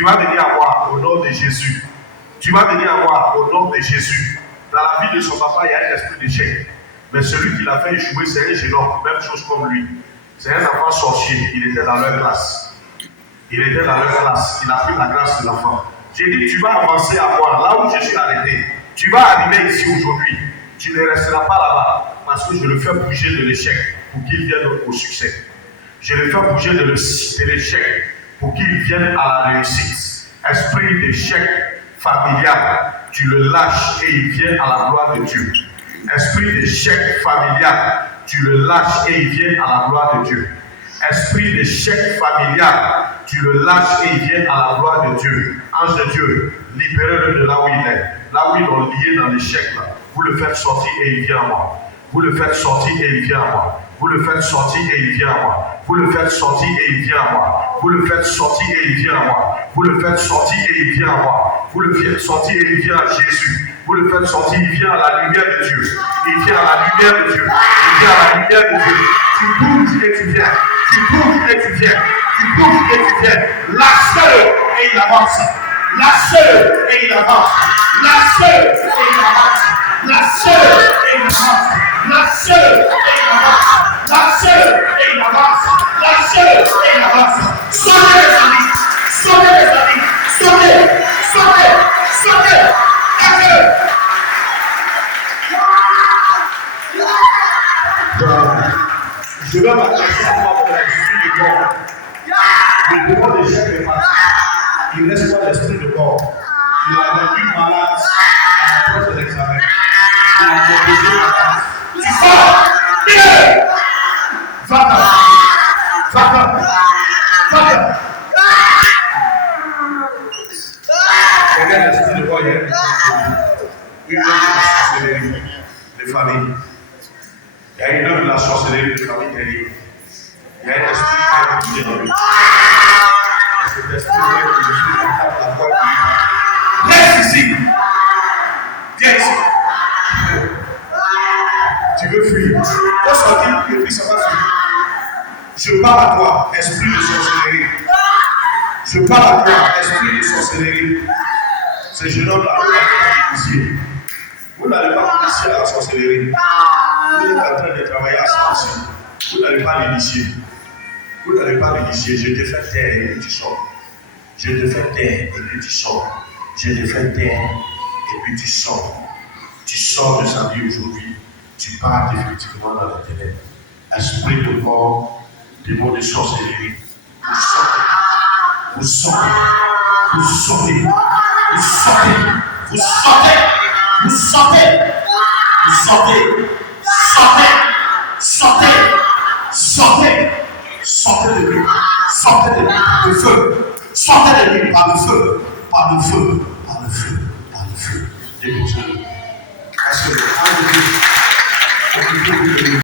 Tu vas venir à moi au nom de Jésus. Tu vas venir à moi au nom de Jésus. Dans la vie de son papa, il y a un esprit d'échec. Mais celui qui l'a fait échouer, c'est un jeune homme, même chose comme lui. C'est un enfant sorcier, il était dans leur classe. Il était dans leur classe, il a pris la grâce de l'enfant. J'ai dit, tu vas avancer à moi, là où je suis arrêté. Tu vas arriver ici aujourd'hui. Tu ne resteras pas là-bas, parce que je le fais bouger de l'échec pour qu'il vienne au succès. Je le fais bouger de l'échec pour qu'il vienne à la réussite. Esprit d'échec familial, tu le lâches et il vient à la gloire de Dieu. Esprit d'échec familial, tu le lâches et il vient à la gloire de Dieu. Esprit d'échec familial, tu le lâches et il vient à la gloire de Dieu. Ange de Dieu, libérez-le de là où il est. Là où ils l'ont lié dans l'échec, là. Vous le faites sortir et il vient à moi. Vous le faites sortir et il vient à moi. Vous le faites sortir et il vient à moi. Vous le faites sortir et il vient à moi. Vous le faites sortir et il vient à moi. Vous le faites sortir et il vient à moi. Vous le faites sortir et il vient à Jésus. Vous le faites sortir, il vient à la lumière de Dieu. Il vient à la lumière de Dieu. Il vient à la lumière de Dieu. Tu bouges et tu viens. Tu bouges et tu viens. Tu bouges et tu viens. Lâche-le et il avance. Lâche-le et il avance. Lâche-le et il avance. Lâche-le et il avance. Lâche-le et il avance. Lâche-le et il avance. Lâche-le et il avance. Sautez les amis. Sautez les amis. Sautez. Sautez. Sautez. Lâche-le. Je vais m'adresser à moi pour l'esprit de corps. Le pouvoir de chef est parti. Il ne reste pas l'esprit de corps. Il a rendu malade à la pause de l'examen. Il a proposé malade. Tu sors! Viens! Va-t'en! Va-t'en! Va-t'en! Regarde l'esprit de corps, il y a une œuvre de la sorcellerie de famille. Il y a une œuvre de la sorcellerie de famille terrible. Il y a un esprit qui est dans lui. Cet esprit qui est la voix de Dieu. Reste ici. Viens ici. Tu veux fuir. Faut sortir, et puis ça va fuir. Je parle à toi, esprit de sorcellerie. Je parle à toi, esprit de sorcellerie. Ce jeune homme-là, vous n'allez pas l'initier. Vous n'allez pas l'initier à la sorcellerie. Vous êtes en train de travailler à ça aussi. Vous n'allez pas l'initier. Vous n'allez pas l'initier. Je te fais taire et puis tu sors. Je te fais taire et puis tu sors. Je te fais taire et puis tu sors. Tu sors de sa vie aujourd'hui. Tu pars définitivement dans la ténèbres. Esprit de mort, démon de sorcellerie. Vous sortez. Vous sortez. Vous sortez. Vous sortez. Vous sortez. Vous sortez. Sortez. Sortez. Sortez. Sortez de lui. Sortez de lui. Le feu. Sortez de lui par le feu. Par le feu. Par le feu. Par le feu. Déposez-le. Parce que le